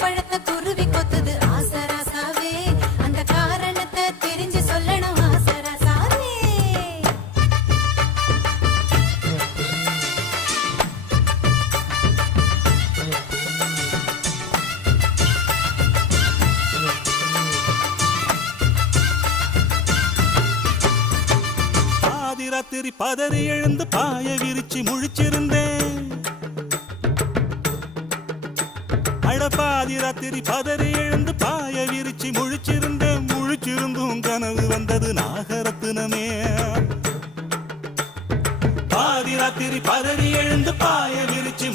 பழத்தை குருவி கொத்துது ஆசராசாவே அந்த காரணத்தை தெரிஞ்சு சொல்லணும் ஆசராசாவே ராத்திரி பதறி எழுந்து பாய விரிச்சு முழிச்சிருந்தேன் அடப்பாதி ராத்திரி பதறி எழுந்து பாய விரிச்சு முழிச்சிருந்தும் கனவு வந்தது நாகரத்தினமே பாதி ராத்திரி பதறி எழுந்து பாய விரிச்சு